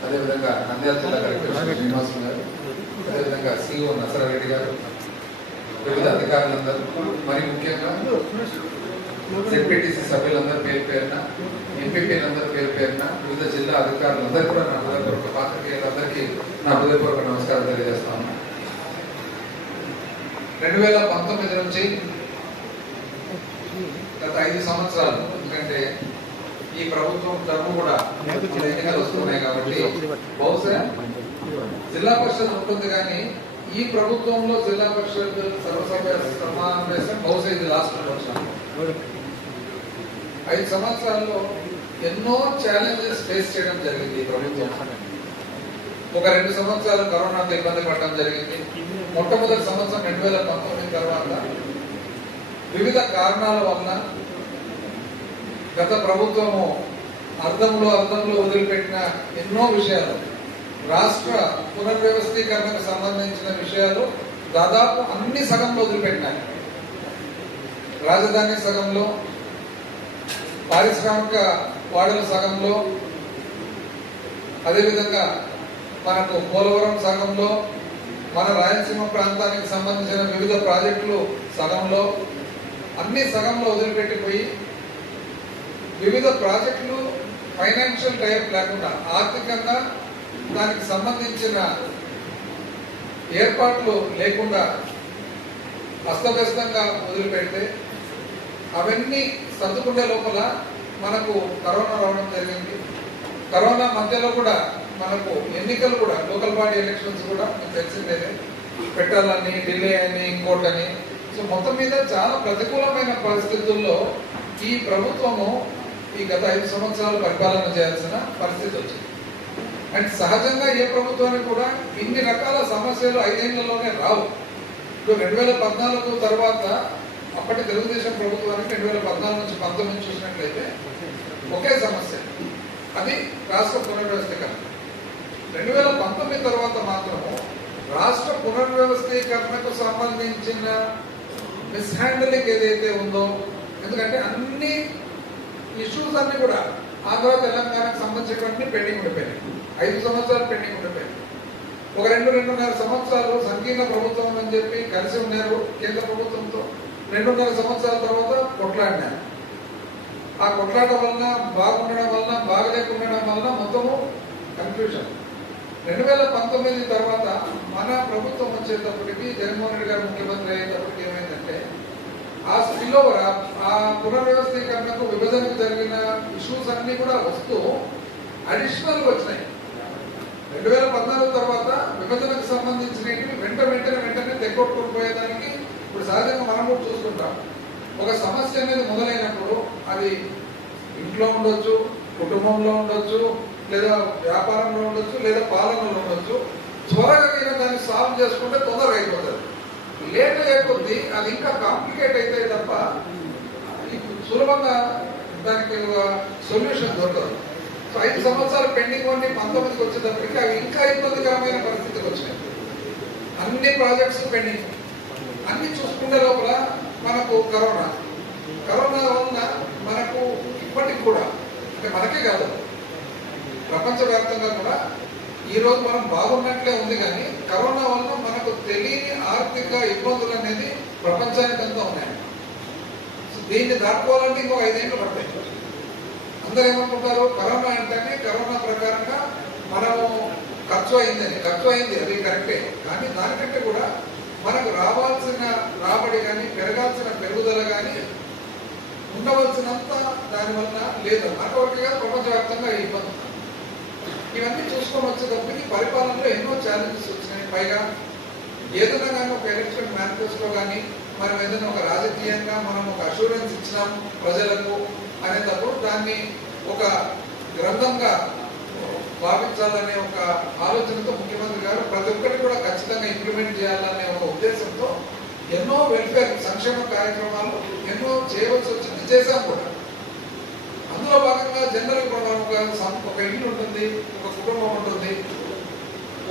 అదేవిధంగా నంద్యాల జిల్లా కలెక్టర్ శ్రీ శ్రీనివాసం గారు అదేవిధంగా సిఇఓ నసరారెడ్డి గారు వివిధ అధికారులందరూ మరి ముఖ్యంగా జెడ్పీటీసీ సభ్యులందరూ పేరు పేరున ఎంపీపీలందరూ పేరు పేరున వివిధ జిల్లా అధికారులందరూ కూడా నా హృదయపూర్వక పాత్రికేయులందరికీ నా హృదయపూర్వక నమస్కారం తెలియజేస్తాను రెండు వేల పంతొమ్మిది నుంచి గత ఐదు సంవత్సరాలు ఎందుకంటే ఈ ప్రభుత్వం తరపు కూడా ఎన్నికలు వస్తున్నాయి కాబట్టి బహుశా జిల్లా పరిషత్ ఉంటుంది కానీ ఈ ప్రభుత్వంలో జిల్లా పరిషత్ సర్వసభ్య సమావేశం బహుశా ఇది లాస్ట్ సంవత్సరం ఐదు సంవత్సరాల్లో ఎన్నో ఛాలెంజెస్ ఫేస్ చేయడం జరిగింది ఈ ప్రభుత్వం. ఒక రెండు సంవత్సరాలు కరోనాతో ఇబ్బంది పడడం జరిగింది. మొట్టమొదటి సంవత్సరం రెండు వేల పంతొమ్మిది తర్వాత వివిధ కారణాల వలన గత ప్రభుత్వము అర్థంలో అర్థంలో వదిలిపెట్టిన ఎన్నో విషయాలు. రాష్ట్ర పునర్వ్యవస్థీకరణకు సంబంధించిన విషయాలు దాదాపు అన్ని సగంలో వదిలిపెట్టినాయి. రాజధాని సగంలో పారిశ్రామిక వాడల సగంలో అదేవిధంగా మనకు పోలవరం సగంలో మన రాయలసీమ ప్రాంతానికి సంబంధించిన వివిధ ప్రాజెక్టులు సగంలో అన్ని సగంలో వదిలిపెట్టిపోయి వివిధ ప్రాజెక్టులు ఫైనాన్షియల్ టైప్ లేకుండా ఆర్థికంగా దానికి సంబంధించిన ఏర్పాట్లు లేకుండా అస్తవ్యస్తంగా వదిలిపెడితే అవన్నీ సర్దుకుండే లోపల మనకు కరోనా రావడం జరిగింది. కరోనా మధ్యలో కూడా మనకు ఎన్నికలు కూడా లోకల్ బాడీ ఎలక్షన్స్ కూడా మీకు తెలిసిందే పెట్టాలని డిలే అని ఇంకోటని సో మొత్తం మీద చాలా ప్రతికూలమైన పరిస్థితుల్లో ఈ ప్రభుత్వము ఈ గత ఐదు సంవత్సరాలు పరిపాలన చేయాల్సిన పరిస్థితి వచ్చింది. అండ్ సహజంగా ఏ ప్రభుత్వానికి కూడా ఇన్ని రకాల సమస్యలు ఐదేళ్ళలోనే రావు. ఇప్పుడు రెండు వేల పద్నాలుగు తర్వాత అప్పటి తెలుగుదేశం ప్రభుత్వానికి రెండు వేల పద్నాలుగు నుంచి పంతొమ్మిది చూసినట్లయితే ఒకే సమస్య. అది రాష్ట్ర పునర్వ్యవస్థీకరణ. రెండు వేల పంతొమ్మిది తర్వాత మాత్రము రాష్ట్ర పునర్వ్యవస్థీకరణకు సంబంధించిన మిస్హ్యాండలింగ్ ఏదైతే ఉందో ఎందుకంటే అన్ని ఇష్యూస్ అన్ని కూడా. ఆంధ్ర తెలంగాణకు సంబంధించినటువంటి పెండింగ్ ఉండిపోయినాయి. ఐదు సంవత్సరాలు పెండింగ్ ఉండిపోయినాయి. ఒక రెండు రెండున్నర సంవత్సరాలు సంకీర్ణ ప్రభుత్వం అని చెప్పి కలిసి ఉన్నారు కేంద్ర ప్రభుత్వంతో. రెండున్నర సంవత్సరాల తర్వాత కొట్లాడినారు. ఆ కొట్లాట వలన బాగుండడం వలన బాగలేకుండడం వలన మొత్తము కన్ఫ్యూజన్ రెండు వేల పంతొమ్మిది తర్వాత మన ప్రభుత్వం వచ్చేటప్పటికి జగన్మోహన్ రెడ్డి గారు ముఖ్యమంత్రి అయ్యేటప్పటికి ఆ స్పిల్ ఓవర్ ఆ పునర్వ్యవస్థీకరణకు విభజనకు జరిగిన ఇష్యూస్ అన్ని కూడా వస్తూ అడిషనల్ వచ్చినాయి. రెండు వేల పద్నాలుగు తర్వాత విభజనకు సంబంధించినవి వెంట వెంటనే వెంటనే తెగొట్టుకుని పోయేదానికి ఇప్పుడు సహజంగా మనం కూడా చూసుకుంటాం ఒక సమస్య అనేది మొదలైనప్పుడు అది ఇంట్లో ఉండొచ్చు కుటుంబంలో ఉండొచ్చు లేదా వ్యాపారంలో ఉండొచ్చు లేదా పాలనలో ఉండొచ్చు. త్వరగా దాన్ని సాల్వ్ చేసుకుంటే తొందరగా అయిపోతుంది. లేట్ అయ్యే అది ఇంకా కాంప్లికేట్ అయితే తప్ప సులభంగా దానికి సొల్యూషన్ దొరకదు. సో ఐదు సంవత్సరాలు పెండింగ్ ఉండి పంతొమ్మిదికి వచ్చేటప్పటికి అవి ఇంకా ఇబ్బందికరమైన పరిస్థితికి వచ్చినాయి. అన్ని ప్రాజెక్ట్స్ పెండింగ్ అన్ని చూసుకునే లోపల మనకు కరోనా. కరోనా వలన మనకు ఇప్పటికి కూడా అంటే మనకే కాదు ప్రపంచవ్యాప్తంగా కూడా ఈరోజు మనం బాగున్నట్లే ఉంది కానీ కరోనా వలన ఆర్థిక ఇబ్బందులు అనేది ప్రపంచానికి అంతా ఉన్నాయి. సో దీన్ని దాటుకోవాలంటే ఇంకో ఐదేళ్ళు పడతాయి. అందరూ ఏమనుకుంటారు? కరోనా అంటేనే కరోనా ప్రకారంగా మనము ఖర్చు అయిందని ఖర్చు అయింది అది కరెక్టే. కానీ దానికంటే కూడా మనకు రావాల్సిన రాబడి కానీ పెరగాల్సిన పెరుగుదల కానీ ఉండవలసినంత దానివల్ల లేదు. మనకు ప్రపంచవ్యాప్తంగా ఈ ఇబ్బంది ఇవన్నీ చూసుకొని వచ్చేటప్పటికి పరిపాలనలో ఎన్నో ఛాలెంజెస్ వచ్చినాయి. పైగా ఏదైనా కానీ ఒక ఎలక్షన్ మేనిఫెస్టో కానీ మనం ఏదైనా ఒక రాజకీయంగా మనం ఒక అష్యూరెన్స్ ఇచ్చినాం ప్రజలకు అనేటప్పుడు దాన్ని ఒక గ్రంథంగా భావించాలనే ఒక ఆలోచనతో ముఖ్యమంత్రి గారు ప్రతి ఒక్కటి కూడా ఖచ్చితంగా ఇంప్లిమెంట్ చేయాలనే ఒక ఉద్దేశంతో ఎన్నో వెల్ఫేర్ సంక్షేమ కార్యక్రమాలు ఎన్నో చేయవలసి వచ్చింది చేశాం కూడా. అందులో భాగంగా జనరల్ కూడా ఒక ఒక ఇల్లు ఉంటుంది ఒక కుటుంబం ఉంటుంది.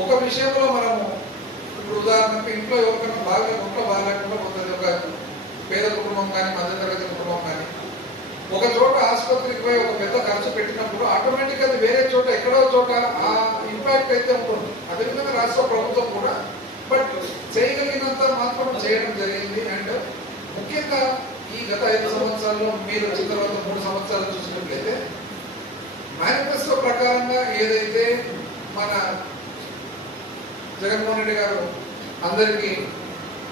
ఒక విషయంలో మనము ఇప్పుడు ఉదాహరణకు ఇంట్లో ఎవరికైనా బాగా ఒంట్లో బాగాలేకుండా పోతుంది. ఒక పేద కుటుంబం కానీ మధ్యతరగతి కుటుంబం కానీ. ఒక చోట ఆసుపత్రికి పోయి ఒక పెద్ద ఖర్చు పెట్టినప్పుడు ఆటోమేటిక్ అది వేరే చోట ఎక్కడో చోట ఆ ఇంపాక్ట్ అయితే ఉంటుంది. అదేవిధంగా రాష్ట్ర ప్రభుత్వం కూడా బట్ చేయగలిగినంత మాత్రం చేయడం జరిగింది. అండ్ ముఖ్యంగా ఈ గత ఐదు సంవత్సరాల్లో మీరు వచ్చిన తర్వాత మూడు సంవత్సరాలు చూసినట్లయితే మేనిఫెస్టో ప్రకారంగా ఏదైతే మన జగన్మోహన్ రెడ్డి గారు అందరికీ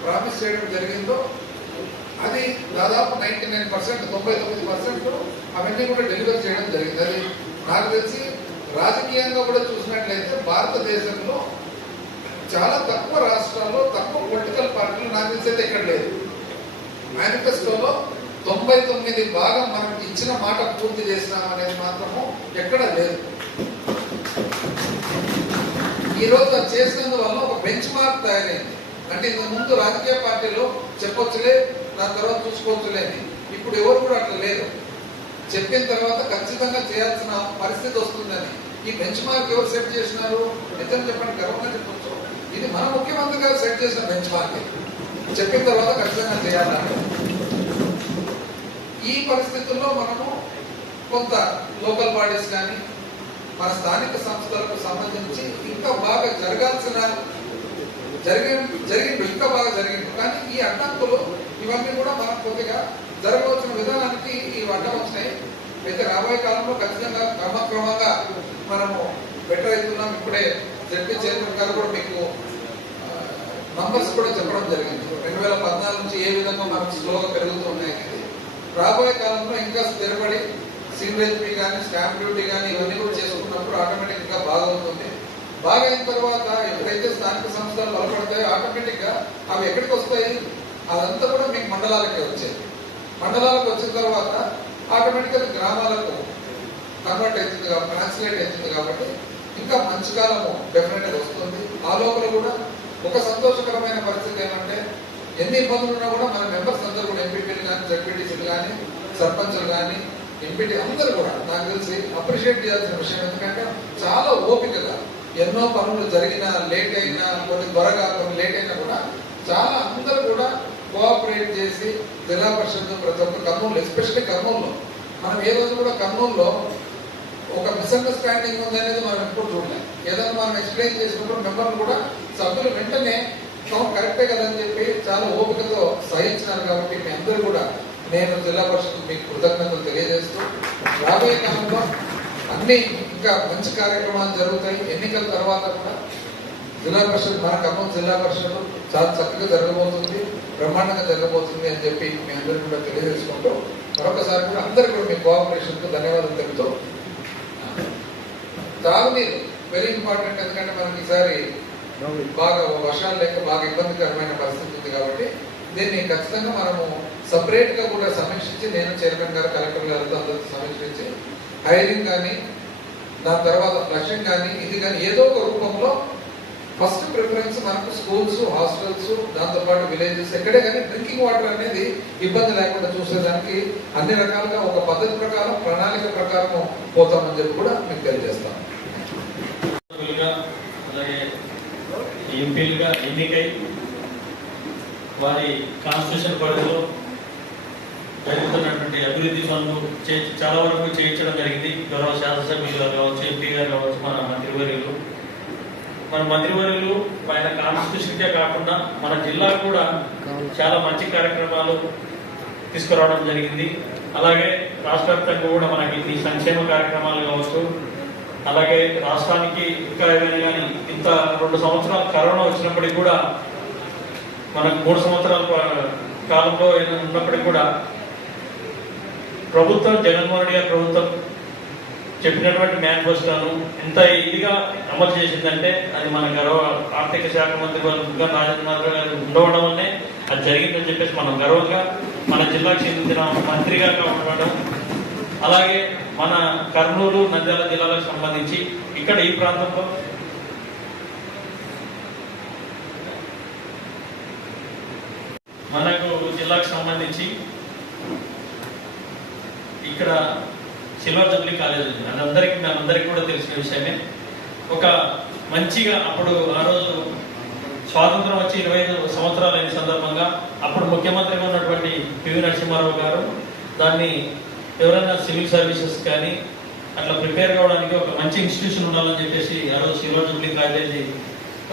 ప్రామిస్ చేయడం జరిగిందో అది దాదాపు నైన్టీ నైన్ పర్సెంట్ తొంభై తొమ్మిది పర్సెంట్ అవన్నీ కూడా డెలివర్ చేయడం జరిగింది. అది నాకు తెలిసి రాజకీయంగా కూడా చూసినట్లయితే భారతదేశంలో చాలా తక్కువ రాష్ట్రాల్లో తక్కువ పొలిటికల్ పార్టీలు నాకు తెలిసి అయితే ఇక్కడ లేదు. మేనిఫెస్టోలో తొంభై తొమ్మిది భాగం మనం ఇచ్చిన మాట పూర్తి చేసినామనేది మాత్రము ఎక్కడ లేదు. ఈ రోజు అది చేసినందువల్ల ఒక బెంచ్ మార్క్ తయారైంది. అంటే ఇంతకు ముందు రాజకీయ పార్టీలో చెప్పొచ్చులే దాని తర్వాత చూసుకోవచ్చులే అని. ఇప్పుడు ఎవరు కూడా అట్లా లేరు. చెప్పిన తర్వాత ఖచ్చితంగా చేయాల్సిన పరిస్థితి వస్తుందని. ఈ బెంచ్ మార్క్ ఎవరు సెట్ చేసినారు? నిజం చెప్పండి గర్వంగా చెప్పొచ్చు. ఇది మన ముఖ్యమంత్రి గారు సెట్ చేసిన బెంచ్ మార్క్ చెప్పిన తర్వాత ఖచ్చితంగా చేయాలన్నారు ఈ పరిస్థితుల్లో మనము కొంత లోకల్ బాడీస్ కానీ మన స్థానిక సంస్థలకు సంబంధించి ఇంకా బాగా జరగాల్సిన జరిగిన జరిగింది ఇంకా బాగా జరిగింది కానీ ఈ అడ్డంకులు ఇవన్నీ కూడా మనం కొద్దిగా జరగవలసిన విధానానికి ఈ అడ్డం వచ్చినాయి అయితే రాబోయే కాలంలో ఖచ్చితంగా క్రమక్రమంగా మనము బెటర్ అవుతున్నాం. ఇప్పుడే జడ్పీ చైర్మన్ గారు కూడా మీకు నంబర్స్ కూడా చెప్పడం జరిగింది. రెండు వేల పద్నాలుగు నుంచి ఏ విధంగా మనకు స్లోగా పెరుగుతున్నాయి రాబోయే కాలంలో ఇంకా స్థిరపడి సీవరేజ్ కానీ స్టాంప్ డ్యూటీ కానీ ఇవన్నీ కూడా చేసుకున్నప్పుడు ఆటోమేటిక్గా బాగా అవుతుంది బాగా అయిన తర్వాత ఎప్పుడైతే స్థానిక సంస్థలు బలపడతాయో ఆటోమేటిక్గా అవి ఎక్కడికి వస్తాయి? అదంతా కూడా మీకు మండలాలకే వచ్చేది. మండలాలకు వచ్చిన తర్వాత ఆటోమేటిక్గా గ్రామాలకు కన్వర్ట్ అవుతుంది ట్రాన్స్లేట్ అవుతుంది కాబట్టి ఇంకా మంచి కాలము డెఫినెట్గా వస్తుంది. ఆ లోపల కూడా ఒక సంతోషకరమైన పరిస్థితి ఏమంటే ఎన్ని ఇబ్బందులు ఉన్నా కూడా మన మెంబర్స్ అందరూ కూడా ఎంపీపీలు కానీ జడ్పీటీసీలు కానీ సర్పంచులు కానీ ఎంపీటీ అందరూ కూడా నాకు తెలిసి అప్రిషియేట్ చేయాల్సిన విషయం ఎందుకంటే చాలా ఓపికగా ఎన్నో పనులు జరిగినా లేట్ అయినా కొన్ని త్వరగా కొన్ని లేట్ అయినా కూడా చాలా అందరూ కూడా కోఆపరేట్ చేసి జిల్లా పరిషత్ ప్రతి ఒక్క కర్నూలు ఎస్పెషల్లీ కర్నూలులో మనం ఏ రోజు కూడా కర్నూలులో ఒక మిస్అండర్స్టాండింగ్ ఉంది అనేది మనం ఎప్పుడు చూడలేం ఏదైనా మనం ఎక్స్ప్లెయిన్ చేసుకున్నప్పుడు మెంబర్లు కూడా సభ్యులు వెంటనే కరెక్టే కదని చెప్పి చాలా ఓపికతో సహించినారు కాబట్టి మీ అందరూ నేను జిల్లా పరిషత్ మీకు కృతజ్ఞతలు తెలియజేస్తూ రాబోయే కాలంలో అన్ని ఇంకా మంచి కార్యక్రమాలు జరుగుతాయి. ఎన్నికల తర్వాత కూడా జిల్లా పరిషత్ మన ఖమ్మం జిల్లా పరిషత్ చాలా చక్కగా జరగబోతుంది బ్రహ్మాండంగా జరగబోతుంది అని చెప్పి మీ అందరికీ కూడా తెలియజేసుకుంటూ మరొకసారి కూడా అందరికీ కూడా మీ కోఆపరేషన్కు ధన్యవాదాలు తెలుపుతూ తాగునీరు వెరీ ఇంపార్టెంట్ ఎందుకంటే మనకి ఈసారి బాగా వర్షాలు లేక బాగా ఇబ్బందికరమైన పరిస్థితి ఉంది కాబట్టి దీన్ని ఖచ్చితంగా మనము సపరేట్గా కూడా సమీక్షించి నేను చైర్మన్ గారు కలెక్టర్ గారితో అందరితో సమీక్షించి హైరింగ్ కానీ దాని తర్వాత లక్ష్యం కానీ ఇది కానీ ఏదో ఒక రూపంలో ఫస్ట్ ప్రిఫరెన్స్ మనకు స్కూల్స్ హాస్టల్స్ దాంతోపాటు విలేజెస్ ఎక్కడే కానీ డ్రింకింగ్ వాటర్ అనేది ఇబ్బంది లేకుండా చూసేదానికి అన్ని రకాలుగా ఒక పద్ధతి ప్రకారం ప్రణాళిక ప్రకారం పోతామని చెప్పి కూడా మీకు తెలియజేస్తాం. అలాగే ఎంపీలుగా ఎన్నికై వారి కాన్స్టిట్యూషన్ పరిధిలో జరుగుతున్నటువంటి అభివృద్ధి పనులు చే- చాలా వరకు చేయించడం జరిగింది. గౌరవ శాసనసభ్యులు గారు కావచ్చు ఎంపీ గారు కావచ్చు మన మంత్రివర్యులు. మన మంత్రివర్యులు ఆయన కాన్స్టిట్యూషన్కే కాకుండా మన జిల్లా కూడా చాలా మంచి కార్యక్రమాలు తీసుకురావడం జరిగింది. అలాగే రాష్ట్ర వ్యాప్తంగా కూడా మనకి ఈ సంక్షేమ కార్యక్రమాలు కావచ్చు అలాగే రాష్ట్రానికి ఇంకా ఏమైనా కానీ ఇంత రెండు సంవత్సరాలు కరోనా వచ్చినప్పటికీ కూడా మనకు మూడు సంవత్సరాల కాలంలో ఏదైనా ఉన్నప్పటికీ కూడా ప్రభుత్వం జగన్మోహన్ రెడ్డి గారి ప్రభుత్వం చెప్పినటువంటి మేనిఫెస్టోను ఎంత ఇదిగా అమలు చేసిందంటే అది మన గర్వ ఆర్థిక శాఖ మంత్రి వారు బుగ్గన రాజేంద్ర గారు ఉండవడం వల్లనే అది జరిగిందని చెప్పేసి మనం గర్వంగా మన జిల్లాకు చెందిన మంత్రిగా ఉండడం అలాగే మన కర్నూలు నంద్యాల జిల్లాలకు సంబంధించి ఇక్కడ ఈ ప్రాంతంలో మనకు జిల్లాకు సంబంధించి ఇక్కడ సిల్వర్ జూబ్లీ కాలేజ్ ఉంది. అది అందరికీ మనందరికీ కూడా తెలిసిన విషయమే. ఒక మంచిగా అప్పుడు ఆ రోజు స్వాతంత్రం వచ్చి ఇరవై ఐదు సంవత్సరాలైన సందర్భంగా అప్పుడు ముఖ్యమంత్రిగా ఉన్నటువంటి పివి నరసింహారావు గారు దాన్ని ఎవరైనా సివిల్ సర్వీసెస్ కానీ అట్లా ప్రిపేర్ కావడానికి ఒక మంచి ఇన్స్టిట్యూషన్ ఉండాలని చెప్పేసి ఆ రోజు సిల్వర్ జూబ్లీ కాలేజీ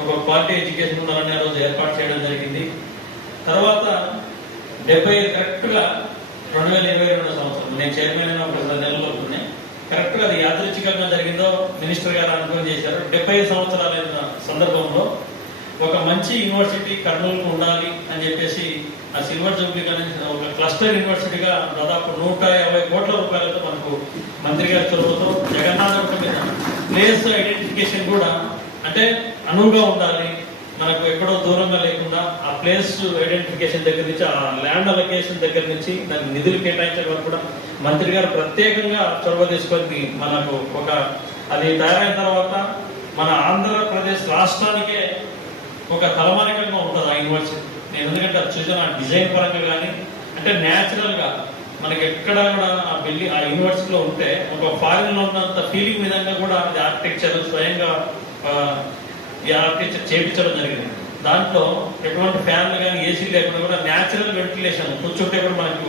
ఒక క్వాలిటీ ఎడ్యుకేషన్ ఉండాలని ఆ రోజు ఏర్పాటు చేయడం జరిగింది. తర్వాత డెబ్బై ఐదు కరెక్ట్గా రెండు వేల ఇరవై రెండో సంవత్సరం. నేను చైర్మన్ అయిన ఒక రెండు నెలలు కరెక్ట్గా అది యాదృచ్ఛికంగా జరిగిందో మినిస్టర్ గారు అనుభవం చేశారు. డెబ్బై సంవత్సరాలైన సందర్భంలో ఒక మంచి యూనివర్సిటీ కర్నూలుకు ఉండాలి అని చెప్పేసి ఆ సిల్వర్ జూబ్లీ కాలేజ్ ఒక క్లస్టర్ యూనివర్సిటీగా దాదాపు నూట యాభై కోట్ల రూపాయలతో మనకు మంత్రి గారి చొరవతో జగన్నాథం మీద ప్లేస్ ఐడెంటిఫికేషన్ కూడా అంటే అనువుగా ఉండాలి మనకు ఎక్కడో దూరంగా లేకుండా ఆ ప్లేస్ ఐడెంటిఫికేషన్ దగ్గర నుంచి ఆ ల్యాండ్ అలొకేషన్ దగ్గర నుంచి దానికి నిధులు కేటాయించడం వరకు కూడా మంత్రి గారు ప్రత్యేకంగా చొరవ తీసుకొని మనకు ఒక అది తయారైన తర్వాత మన ఆంధ్రప్రదేశ్ రాష్ట్రానికే ఒక తలమానికంగా ఉంటుంది ఆ యూనివర్సిటీ నేను ఎందుకంటే అది చూసిన ఆ డిజైన్ పరంగా కానీ అంటే న్యాచురల్గా మనకి ఎక్కడ కూడా ఆ బిల్డింగ్ ఆ యూనివర్సిటీలో ఉంటే ఒక ఫారిన్లో ఉన్నంత ఫీలింగ్ విధంగా కూడా అది ఆర్కిటెక్చర్ స్వయంగా ఆర్కిటెక్చర్ చేయించడం జరిగింది. దాంట్లో ఎటువంటి ఫ్యాన్లు కానీ ఏసీ లేకుండా కూడా న్యాచురల్ వెంటిలేషన్ కూర్చుంటే కూడా మనకు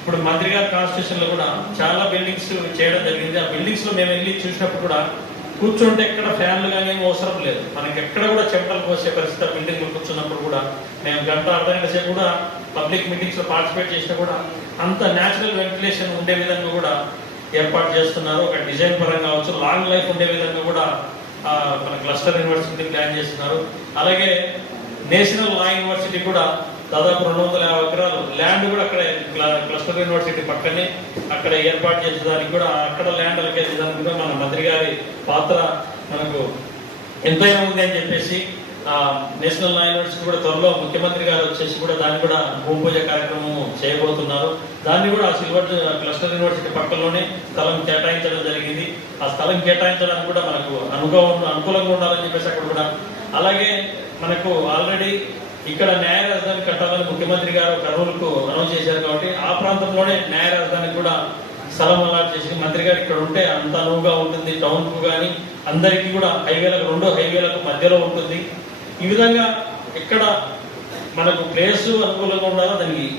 ఇప్పుడు మంత్రి గారి కాన్స్టిట్యూషన్లో కూడా చాలా బిల్డింగ్స్ చేయడం జరిగింది. ఆ బిల్డింగ్స్లో మేము వెళ్ళి చూసినప్పుడు కూడా కూర్చుంటే ఎక్కడ ఫ్యాన్లు కానీ ఏం అవసరం లేదు. మనకి ఎక్కడ కూడా చెంపలు కోసే పరిస్థితి ఆ బిల్డింగ్ కూర్చున్నప్పుడు కూడా మేము గంట అర్ధ గంట సేపు కూడా పబ్లిక్ మీటింగ్స్లో పార్టిసిపేట్ చేసినా కూడా అంత న్యాచురల్ వెంటిలేషన్ ఉండే విధంగా కూడా ఏర్పాటు చేస్తున్నారు. ఒక డిజైన్ పరంగా కావచ్చు లాంగ్ లైఫ్ ఉండే విధంగా కూడా మన క్లస్టర్ యూనివర్సిటీ ప్లాన్ చేస్తున్నారు. అలాగే నేషనల్ లా యూనివర్సిటీ కూడా దాదాపు రెండు వందల యాభై ఎకరాలు ల్యాండ్ కూడా అక్కడ క్లస్టర్ యూనివర్సిటీ పక్కనే అక్కడ ఏర్పాటు చేసేదానికి కూడా అక్కడ ల్యాండ్ అలకేసేదానికి కూడా మన మంత్రి గారి పాత్ర మనకు ఎంతైనా ఉంది అని చెప్పేసి నేషనల్ లా యూనివర్సిటీ కూడా త్వరలో ముఖ్యమంత్రి గారు వచ్చేసి కూడా దాన్ని కూడా భూమి పూజ కార్యక్రమం చేయబోతున్నారు. దాన్ని కూడా ఆ సిల్వర్ క్లస్టర్ యూనివర్సిటీ పక్కలోనే స్థలం కేటాయించడం జరిగింది. ఆ స్థలం కేటాయించడానికి కూడా మనకు అనుభవం అనుకూలంగా ఉండాలని చెప్పేసి అక్కడ కూడా అలాగే మనకు ఆల్రెడీ ఇక్కడ న్యాయ రాజధాని కట్టాలని ముఖ్యమంత్రి గారు కర్నూలుకు అనౌన్స్ చేశారు కాబట్టి ఆ ప్రాంతంలోనే న్యాయ రాజధానికి కూడా స్థలం అలాట్ చేసి మంత్రి గారు ఇక్కడ ఉంటే అంత అనువుగా ఉంటుంది టౌన్కు కానీ అందరికీ కూడా హైవేలకు రెండు హైవేలకు మధ్యలో ఉంటుంది. ఈ విధంగా ఇక్కడ మనకు ప్లేస్ అనుకూలంగా ఉండాలో దానికి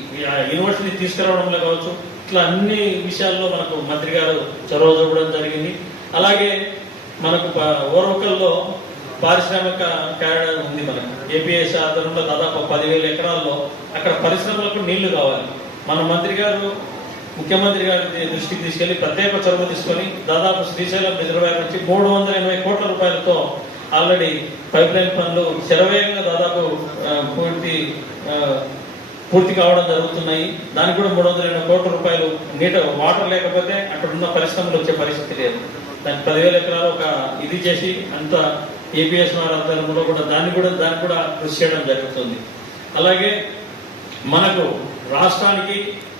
యూనివర్సిటీ తీసుకురావడంలో కావచ్చు ఇట్లా అన్ని విషయాల్లో మనకు మంత్రి గారు చొరవ చూపడం జరిగింది. అలాగే మనకు ప- పారిశ్రామిక కార్యాలయం ఉంది మనకు. ఏపీఎస్ ఆధ్వర్యంలో దాదాపు పదివేల ఎకరాల్లో అక్కడ పరిశ్రమలకు నీళ్ళు కావాలి. మన మంత్రి గారు ముఖ్యమంత్రి గారి దృష్టికి తీసుకెళ్ళి ప్రత్యేక చొరవ తీసుకొని దాదాపు శ్రీశైలం రిజర్వాయర్ నుంచి మూడు వందల ఎనభై కోట్ల రూపాయలతో ఆల్రెడీ పైప్ లైన్ పనులు శరవేగంగా దాదాపు పూర్తి పూర్తి కావడం జరుగుతున్నాయి. దానికి కూడా మూడు వందల ఎనభై కోట్ల రూపాయలు నీట వాటర్ లేకపోతే అక్కడున్న పరిశ్రమలు వచ్చే పరిస్థితి లేదు. దానికి పదివేల ఎకరాలు ఒక ఇది చేసి అంత ఏపీఎస్ ఆధ్వర్యంలో కూడా దాన్ని కూడా దాన్ని కూడా కృషి చేయడం జరుగుతుంది. అలాగే మనకు రాష్ట్రానికి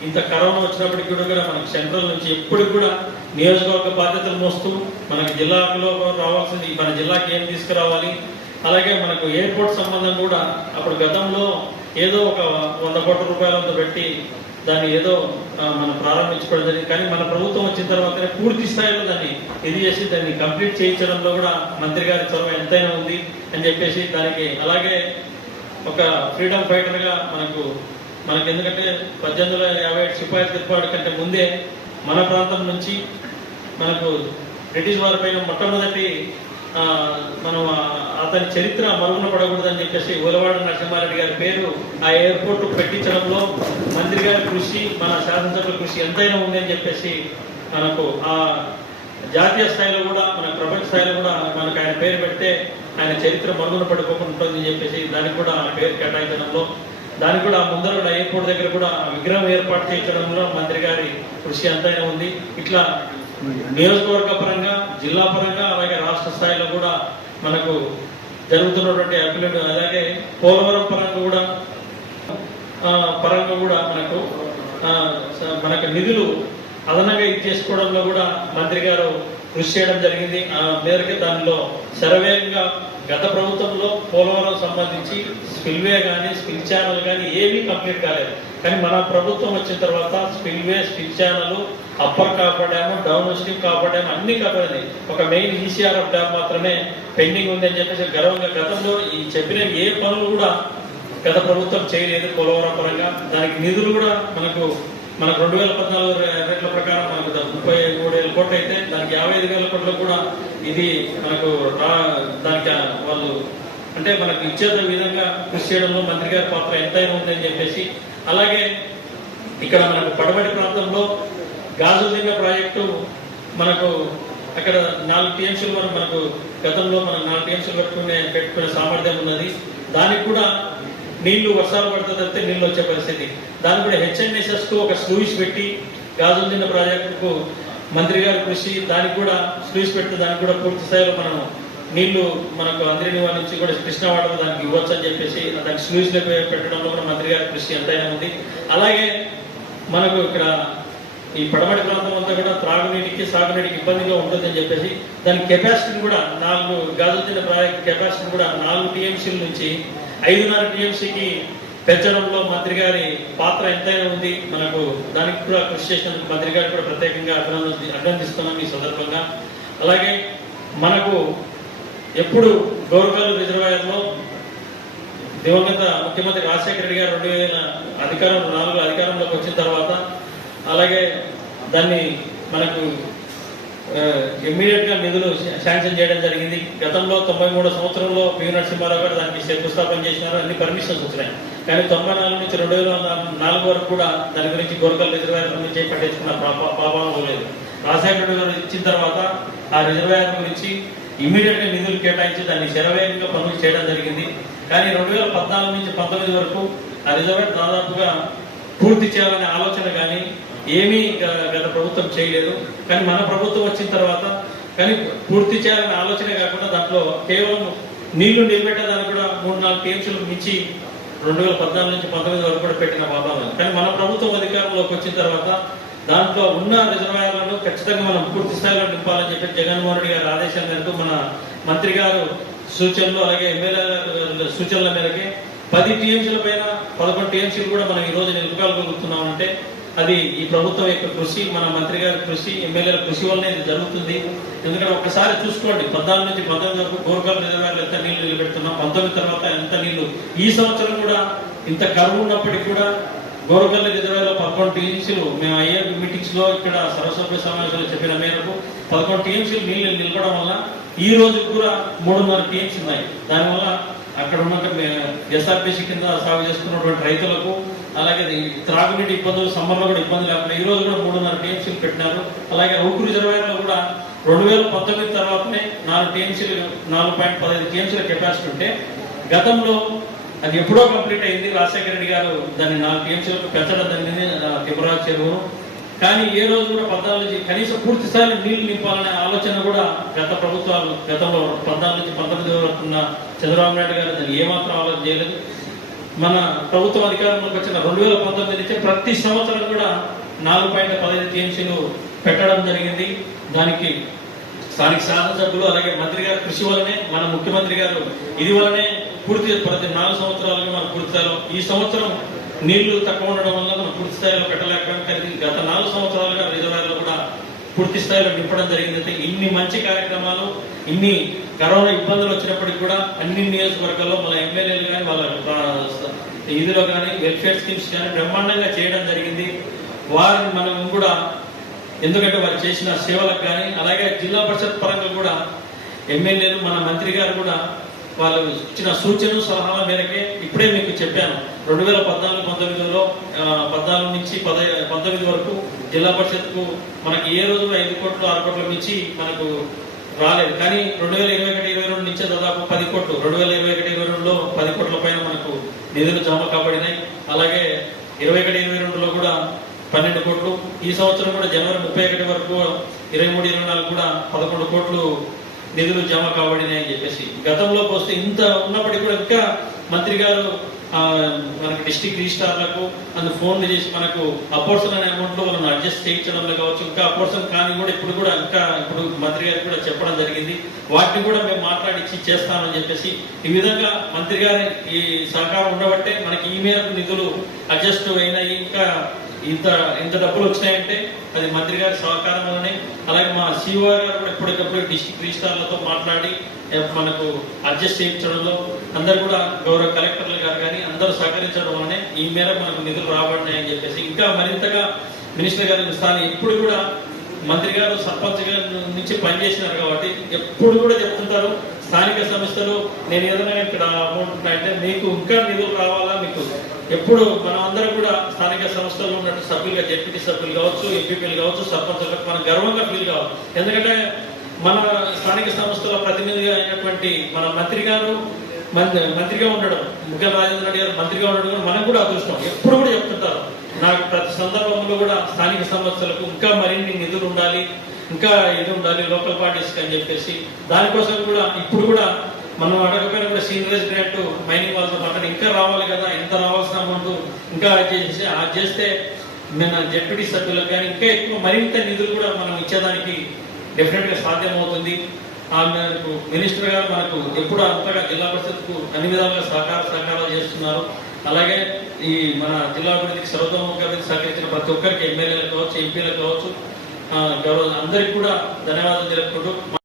ఇంత కరోనా వచ్చినప్పటికీ కూడా కూడా మనకు సెంట్రల్ నుంచి ఎప్పటికి కూడా నియోజకవర్గ బాధ్యతలు మోస్తూ మనకు జిల్లాలో రావాల్సింది మన జిల్లాకి ఏం తీసుకురావాలి? అలాగే మనకు ఎయిర్పోర్ట్ సంబంధం కూడా అప్పుడు గతంలో ఏదో ఒక వంద కోట్ల రూపాయలతో పెట్టి దాన్ని ఏదో మనం ప్రారంభించుకోవడం జరిగింది. కానీ మన ప్రభుత్వం వచ్చిన తర్వాతనే పూర్తి స్థాయిలో దాన్ని ఇది చేసి దాన్ని కంప్లీట్ చేయించడంలో కూడా మంత్రి గారి చొరవ ఎంతైనా ఉంది అని చెప్పేసి దానికి అలాగే ఒక ఫ్రీడమ్ ఫైటర్గా మనకు మనకు మనకి ఎందుకంటే పద్దెనిమిది వందల యాభై ఏడు సిపాయి తిరుపాటు కంటే ముందే మన ప్రాంతం నుంచి మనకు బ్రిటిష్ వారి పైన మొట్టమొదటి మనం అతని చరిత్ర మరుగున పడకూడదని చెప్పేసి ఉలవాడ నరసింహారెడ్డి గారి పేరు ఆ ఎయిర్పోర్ట్ పెట్టించడంలో మంత్రి గారి కృషి మన శాసనసభ కృషి ఎంతైనా ఉందని చెప్పేసి మనకు ఆ జాతీయ స్థాయిలో కూడా మన ప్రపంచ స్థాయిలో కూడా మనకు ఆయన పేరు పెడితే ఆయన చరిత్ర మరుగున పడిపోకుండా ఉంటుందని చెప్పేసి దానికి కూడా ఆ పేరు కేటాయించడంలో దానికి కూడా ముందర ఉన్న ఎయిర్పోర్ట్ దగ్గర కూడా విగ్రహం ఏర్పాటు చేయించడంలో మంత్రి గారి కృషి ఎంతైనా ఉంది. ఇట్లా నియోజకవర్గ పరంగా జిల్లా పరంగా అలాగే రాష్ట్ర స్థాయిలో కూడా మనకు జరుగుతున్నటువంటి అభివృద్ధి అలాగే పోలవరం పరంగా కూడా పరంగా కూడా మనకు స- మనకు నిధులు అదనంగా ఇచ్చేసుకోవడంలో కూడా మంత్రి గారు కృషి చేయడం జరిగింది. ఆ మేరకు దానిలో శరవేగంగా గత ప్రభుత్వంలో పోలవరం సంబంధించి స్పిల్వే కానీ స్పిల్ ఛానల్ కానీ ఏమీ కంప్లీట్ కాలేదు. కానీ మన ప్రభుత్వం వచ్చిన తర్వాత spillway spill channel upper coffer dam downstream coffer dam అన్ని కాపాడింది ఒక మెయిన్ ఈసీఆర్ఎఫ్ డ్యామ్ మాత్రమే పెండింగ్ ఉంది అని చెప్పేసి గర్వంగా గతంలో ఈ చెప్పిన ఏ పనులు కూడా గత ప్రభుత్వం చేయలేదు పోలవరం పరంగా. దానికి నిధులు కూడా మనకు మనకు రెండు వేల పద్నాలుగు రేట్ల ప్రకారం మనకు ముప్పై మూడు వేల కోట్లు అయితే దానికి యాభై ఐదు వేల కోట్లు కూడా ఇది మనకు రా- దానికి వాళ్ళు అంటే మనకు ఇచ్చే విధంగా కృషి చేయడంలో మంత్రి గారి పాత్ర ఎంతైనా ఉందని చెప్పేసి అలాగే ఇక్కడ మనకు పడమటి ప్రాంతంలో గాజులింగ ప్రాజెక్టు మనకు అక్కడ నాలుగు టీఎంసీలు మనం మనకు గతంలో మనం నాలుగు టీఎంసీలు పెట్టుకునే పెట్టుకునే సామర్థ్యం ఉన్నది. దానికి కూడా నీళ్ళు వర్షాలు పడుతుందంటే నీళ్ళు వచ్చే పరిస్థితి. దాని కూడా హెచ్ఎన్ఎస్ఎస్కు ఒక స్లూయిస్ పెట్టి గాజు దిన్న ప్రాజెక్టుకు మంత్రి గారి కృషి దానికి కూడా స్లూయిస్ పెట్టి దానికి కూడా పూర్తి స్థాయిలో మనం నీళ్ళు మనకు అందరిని వాళ్ళ నుంచి కూడా కృష్ణా వాటర్ దానికి ఇవ్వచ్చు అని చెప్పేసి దానికి స్లూయిస్ పెట్టడంలో కూడా మంత్రి గారి కృషి ఎంతైనా ఉంది. అలాగే మనకు ఇక్కడ ఈ పడమటి ప్రాంతం అంతా కూడా త్రాగునీటికి సాగునీటికి ఇబ్బందిగా ఉంటుందని చెప్పేసి దాని కెపాసిటీని కూడా నాలుగు గాజుల ప్రాజెక్ట్ కెపాసిటీని కూడా నాలుగు టీఎంసీల నుంచి ఐదున్నర టీఎంసీకి పెంచడంలో మంత్రి గారి పాత్ర ఎంతైనా ఉంది. మనకు దానికి కూడా కృషి చేసినందుకు మంత్రి గారికి కూడా ప్రత్యేకంగా అభినందన అభినందిస్తున్నాం ఈ సందర్భంగా. అలాగే మనకు ఎప్పుడు గౌరకల్ రిజర్వాయర్లో దివంగత ముఖ్యమంత్రి రాజశేఖర రెడ్డి గారు రెండు వేల అధికారం నాలుగు అధికారంలోకి వచ్చిన తర్వాత అలాగే దాన్ని మనకు ఇమ్మీడియట్గా నిధులు శాంక్షన్ చేయడం జరిగింది. గతంలో తొంభై మూడో సంవత్సరంలో పివి నరసింహారావు గారు దానికి శంకుస్థాపన చేసినారు. అన్ని పర్మిషన్స్ వచ్చినాయి. కానీ తొంభై నాలుగు నుంచి రెండు వేల నాలుగు వరకు కూడా దాని గురించి గోరకల్ రిజర్వాయర్ నుంచి పట్టించుకున్న ప్రభావం లేదు. రాజశేఖర గారు ఇచ్చిన తర్వాత ఆ రిజర్వాయర్ గురించి ఇమ్మీడియట్గా నిధులు కేటాయించి దాన్ని శరవేగంగా పనులు చేయడం జరిగింది. కానీ రెండు వేల పద్నాలుగు నుంచి పంతొమ్మిది వరకు ఆ రిజర్వాయర్ దాదాపుగా పూర్తి చేయాలనే ఆలోచన కానీ ఏమీ గత ప్రభుత్వం చేయలేదు. కానీ మన ప్రభుత్వం వచ్చిన తర్వాత కానీ పూర్తి చేయాలనే ఆలోచనే కాకుండా దాంట్లో కేవలం నీళ్ళు నిలబెట్టడానికి కూడా మూడు నాలుగు టీఎంసీలు మించి రెండు వేల పద్నాలుగు నుంచి పంతొమ్మిది వరకు కూడా పెట్టిన వాతావరణం కానీ మన ప్రభుత్వం అధికారంలోకి వచ్చిన తర్వాత దాంట్లో ఉన్న రిజర్వాయర్లను ఖచ్చితంగా మనం పూర్తి స్థాయిలో నింపాలని చెప్పి జగన్మోహన్ రెడ్డి గారి ఆదేశాల మేరకు మన మంత్రి గారు సూచనలు అలాగే ఎమ్మెల్యే సూచనల మేరకే పది టీఎంసీల పైన పదకొండు టీఎంసీలు కూడా మనం ఈ రోజు నిలుపుకోగలుగుతున్నాం అది ఈ ప్రభుత్వం యొక్క కృషి మన మంత్రి గారి కృషి ఎమ్మెల్యేల కృషి వల్లనే ఇది జరుగుతుంది. ఎందుకంటే ఒకసారి చూసుకోండి పద్నాలుగు నుంచి పంతొమ్మిది వరకు గోర్గల్ రిజర్వాయర్లు ఎంత నీళ్ళు నిలబెడుతున్నాం పంతొమ్మిది తర్వాత ఎంత నీళ్ళు. ఈ సంవత్సరం కూడా ఇంత కరువు ఉన్నప్పటికీ కూడా గోరకల్లి రిజర్వాయర్లో పదకొండు టీఎంసీలు మేము అయ్యే మీటింగ్స్లో ఇక్కడ సరస్వతి సమావేశంలో చెప్పిన మేరకు పదకొండు టీఎంసీలు నీళ్ళు నిలపడం వల్ల ఈ రోజు కూడా మూడున్నర టీఎంసీ ఉన్నాయి. దానివల్ల అక్కడ ఉన్న ఎస్ఆర్పిసి కింద సాగు చేసుకున్నటువంటి రైతులకు అలాగే త్రాగునీటి ఇబ్బందులు సమ్మర్లో కూడా ఇబ్బంది లేకుండా ఈ రోజు కూడా మూడున్నర టీఎంసీలు పెట్టినారు. అలాగే ఉక్కు రిజర్వాయర్లో కూడా రెండు వేల పంతొమ్మిది తర్వాతనే నాలుగు టీఎంసీలు నాలుగు పాయింట్ పదహైదు టీఎంసీల కెపాసిటీ ఉంటే గతంలో అది ఎప్పుడో కంప్లీట్ అయింది. రాజశేఖర రెడ్డి గారు దాన్ని నాలుగు టీఎంసీలకు పెంచడం జరిగింది. ఆ చెరువును కానీ ఏ రోజు కూడా పద్నాలుగు నుంచి కనీసం పూర్తి నీళ్ళు నింపాలనే ఆలోచన కూడా గత ప్రభుత్వాలు గతంలో పద్నాలుగు నుంచి పంతొమ్మిది వరకు ఉన్న చంద్రబాబు నాయుడు గారు దాన్ని ఏమాత్రం ఆలోచన చేయలేదు. మన ప్రభుత్వం అధికారంలోకి వచ్చిన రెండు వేల పంతొమ్మిది నుంచి ప్రతి సంవత్సరం కూడా నాలుగు పాయింట్ పదహైదు టీఎంసీలు పెట్టడం జరిగింది. దానికి స్థానిక శాసనసభ్యులు అలాగే మంత్రి గారు కృషి వల్లనే మన ముఖ్యమంత్రి గారు ఇది వల్లనే పూర్తి ప్రతి నాలుగు సంవత్సరాలుగా మనం పూర్తి ఈ సంవత్సరం నీళ్ళు తక్కువ ఉండడం వల్ల మనం పూర్తి స్థాయిలో పెట్టలేక కానీ గత నాలుగు సంవత్సరాలుగా రిజర్వాయర్లు కూడా పూర్తి స్థాయిలో నింపడం జరిగింది ఇన్ని మంచి కార్యక్రమాలు ఇన్ని కరోనా ఇబ్బందులు వచ్చినప్పటికీ కూడా అన్ని నియోజకవర్గాల్లో మన ఎమ్మెల్యేలు కానీ వాళ్ళ ఇదిలో కానీ వెల్ఫేర్ స్కీమ్స్ కానీ బ్రహ్మాండంగా చేయడం జరిగింది. వారిని మనం కూడా ఎందుకంటే వారు చేసిన సేవలకు కానీ అలాగే జిల్లా పరిషత్ పరంగా కూడా ఎమ్మెల్యేలు మన మంత్రి గారు కూడా వాళ్ళు ఇచ్చిన సూచనలు సలహాల మేరకే ఇప్పుడే మీకు చెప్పాను. రెండు వేల పద్నాలుగు పంతొమ్మిదిలో పద్నాలుగు నుంచి పద పంతొమ్మిది వరకు జిల్లా పరిషత్కు మనకి ఏ రోజు ఐదు కోట్లు ఆరు కోట్ల నుంచి మనకు రాలేదు. కానీ రెండు వేల ఇరవై ఒకటి ఇరవై రెండు నుంచే దాదాపు పది కోట్లు రెండు వేల ఇరవై ఒకటి ఇరవై రెండులో పది కోట్ల పైన మనకు నిధులు జమ కాబడినాయి. అలాగే ఇరవై ఒకటి ఇరవై రెండులో కూడా పన్నెండు కోట్లు. ఈ సంవత్సరం కూడా జనవరి ముప్పై ఒకటి వరకు ఇరవై మూడు ఇరవై నాలుగు కూడా పదకొండు కోట్లు నిధులు జమ కాబడినాయి అని చెప్పేసి. గతంలో పోస్తే ఇంత ఉన్నప్పటికీ కూడా ఇంకా మంత్రి గారు మనకి డిస్టిక్ రిజిస్టార్లకు అందు ఫోన్లు చేసి మనకు అపోర్షన్ అనే అమౌంట్లో మనం అడ్జస్ట్ చేయించడంలో కావచ్చు ఇంకా అపోర్షన్ కానీ కూడా ఇప్పుడు కూడా ఇంకా ఇప్పుడు మంత్రి గారికి కూడా చెప్పడం జరిగింది. వాటిని కూడా మేము మాట్లాడించి చేస్తామని చెప్పేసి. ఈ విధంగా మంత్రి గారి ఈ సహకారం ఉండబట్టే మనకి ఈ మేరకు నిధులు అడ్జస్ట్ అయినాయి. ఇంకా ఇంత ఇంత డబ్బులు వచ్చినాయంటే అది మంత్రి గారి సహకారం వల్లనే. అలాగే మా సిఓ గారు కూడా ఎప్పటికప్పుడు డిస్టిక్ రిజిస్టార్లతో మాట్లాడి మనకు అడ్జస్ట్ చేయించడంలో అందరు కూడా గౌరవ కలెక్టర్లు గారు కానీ అందరూ సహకరించడం వల్లనే ఈ మేర మనకు నిధులు రాబడినాయని చెప్పేసి ఇంకా మరింతగా మినిస్టర్ గారి స్థానం ఎప్పుడు కూడా మంత్రి గారు సర్పంచ్ గారి నుంచి పనిచేసినారు కాబట్టి ఎప్పుడు కూడా చెప్తుంటారు స్థానిక సంస్థలు నేను ఏదైనా ఇక్కడ అమౌంట్ అంటే మీకు ఇంకా నిధులు రావాలా మీకు ఎప్పుడు మనం అందరం కూడా స్థానిక సంస్థల్లో ఉన్నట్టు సభ్యులుగా జడ్పీటీ సభ్యులు కావచ్చు ఎంపీపీలు కావచ్చు సర్పంచులకు మనం గర్వంగా ఫీల్ కావాలి. ఎందుకంటే మన స్థానిక సంస్థల ప్రతినిధిగా అయినటువంటి మన మంత్రి గారు మంత్రి మంత్రిగా ఉండడం ముఖ్య రాజేంద్ర రెడ్డి గారు మంత్రిగా ఉండడం మనం కూడా అదృష్టం. ఎప్పుడు కూడా చెప్తుంటారు. నాకు ప్రతి సందర్భంలో కూడా స్థానిక సంస్థలకు ఇంకా మరిన్ని నిధులు ఉండాలి ఇంకా ఇది ఉండాలి లోకల్ పార్టీస్కి అని చెప్పేసి. దానికోసం కూడా ఇప్పుడు కూడా మనం అడగకపోయినా కూడా సీనియర్స్ గ్రాంట్ మైనింగ్ వాళ్ళతో మాట్లాడి ఇంకా రావాలి కదా ఎంత రావాల్సిన అమౌంట్ ఇంకా చేసి అది చేస్తే మన జడ్పీటీ సభ్యులకు కానీ ఇంకా ఎక్కువ మరింత నిధులు కూడా మనం ఇచ్చేదానికి డెఫినెట్గా సాధ్యమవుతుంది. ఆ మినిస్టర్ గారు మనకు ఎప్పుడు అంతగా జిల్లా పరిషత్కు అన్ని విధాలుగా సహకార సహకారాలు చేస్తున్నారు. అలాగే ఈ మన జిల్లా అభివృద్ధికి సర్వతోముఖ సహకరించిన ప్రతి ఒక్కరికి ఎమ్మెల్యేలకు కావచ్చు ఎంపీలకు కావచ్చు అందరికి కూడా ధన్యవాదాలు తెలుపుకుంటూ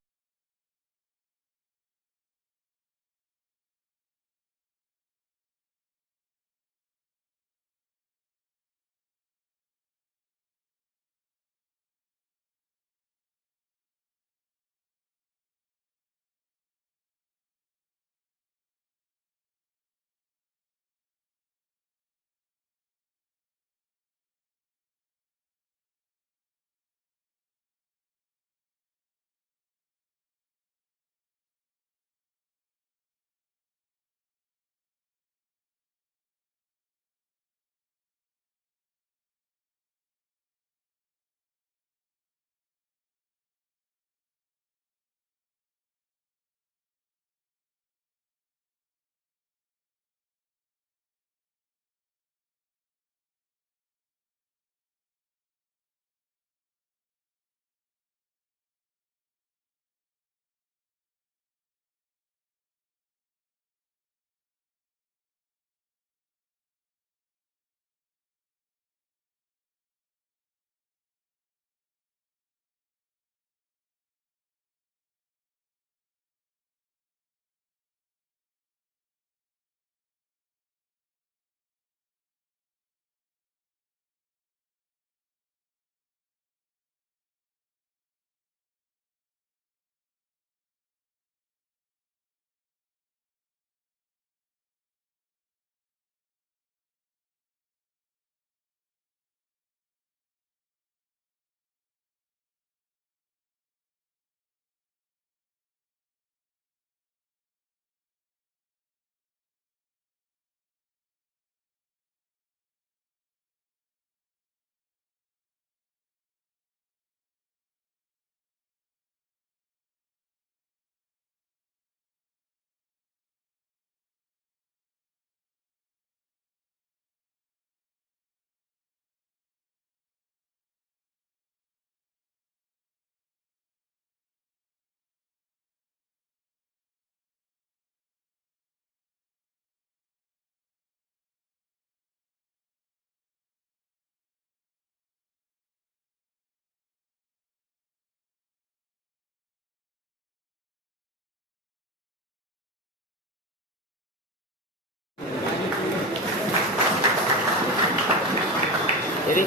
ఇది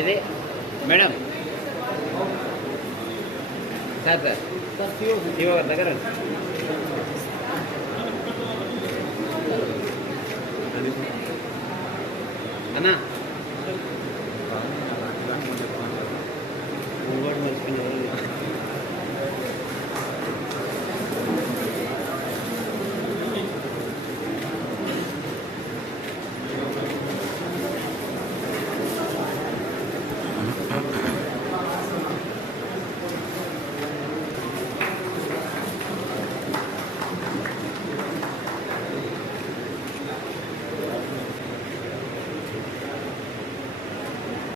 ఇది మేడం. Sir sir. శివ దగ్గర అన్నా.